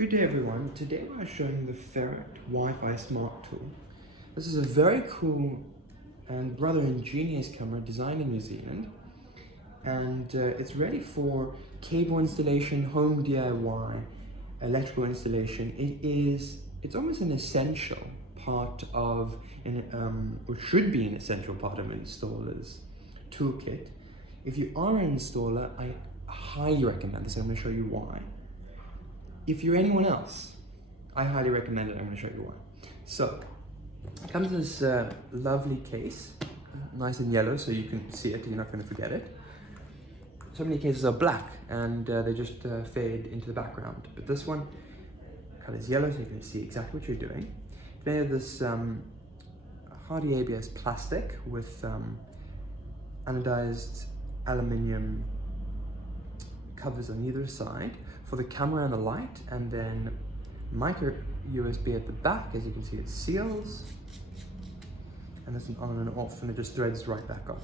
Good day everyone, today I'm showing the Ferret Wi-Fi Smart Tool. This is a very cool and rather ingenious camera designed in New Zealand, and it's ready for cable installation, home DIY, electrical installation. It's almost an essential part of, or should be an essential part of an installer's toolkit. If you are an installer, I highly recommend this. I'm going to show you why. If you're anyone else, I highly recommend it. I'm going to show you why. So, it comes in this lovely case, nice and yellow, so you can see it. You're not going to forget it. So many cases are black, and they just fade into the background. But this one, color is yellow, so you can see exactly what you're doing. It's made of this hardy ABS plastic with anodized aluminium covers on either side for the camera and the light, and then micro USB at the back. As you can see, it seals, and there's an on and off, and it just threads right back on.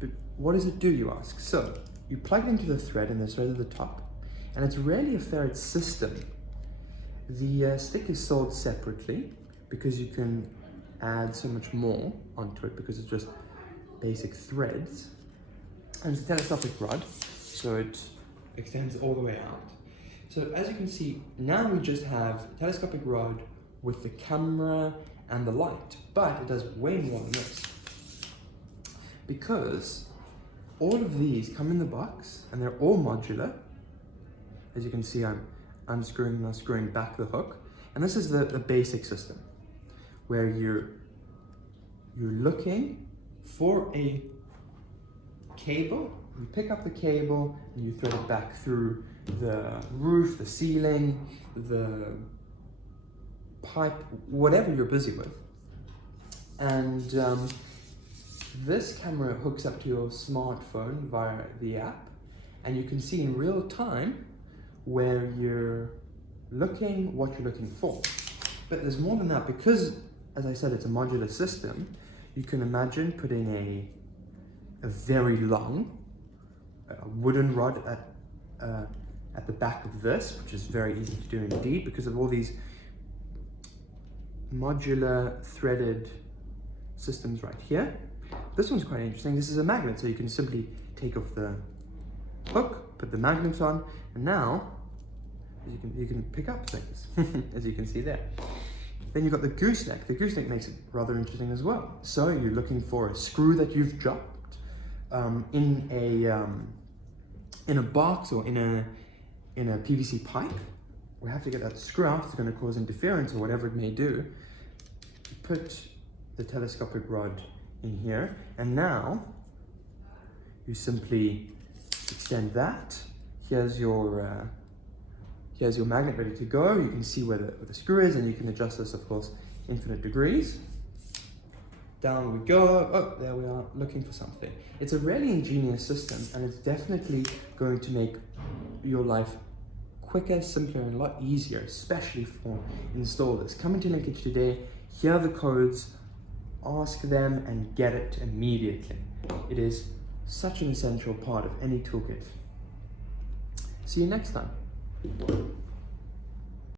But what does it do, you ask? So you plug it into the thread, and there's thread at the top, and it's really a Ferret system. The stick is sold separately because you can add so much more onto it because it's just basic threads, and it's a telescopic rod, so it extends all the way out. So as you can see, now we just have a telescopic rod with the camera and the light, but it does way more than this. Because all of these come in the box and they're all modular. As you can see, I'm unscrewing and unscrewing back the hook. And this is the basic system where you're looking for a cable. You pick up the cable and you thread it back through the roof, the ceiling, the pipe, whatever you're busy with. And this camera hooks up to your smartphone via the app, and you can see in real time where you're looking, what you're looking for. But there's more than that, because, as I said, it's a modular system. You can imagine putting a very long wooden rod at the back of this, which is very easy to do indeed because of all these modular threaded systems right here. This one's quite interesting. This is a magnet, so you can simply take off the hook, put the magnets on, and now you can pick up things, as you can see there. Then you've got the gooseneck. The gooseneck makes it rather interesting as well. So you're looking for a screw that you've dropped in a box or in a PVC pipe. We have to get that screw out. It's going to cause interference or whatever it may do. You put the telescopic rod in here, and now you simply extend that. Here's your magnet ready to go. You can see where the screw is, and you can adjust this, of course, infinite degrees. Down we go. Oh, there we are, looking for something. It's a really ingenious system, and it's definitely going to make your life quicker, simpler, and a lot easier, especially for installers. Come into Linkage today, hear the codes, ask them, and get it immediately. It is such an essential part of any toolkit. See you next time.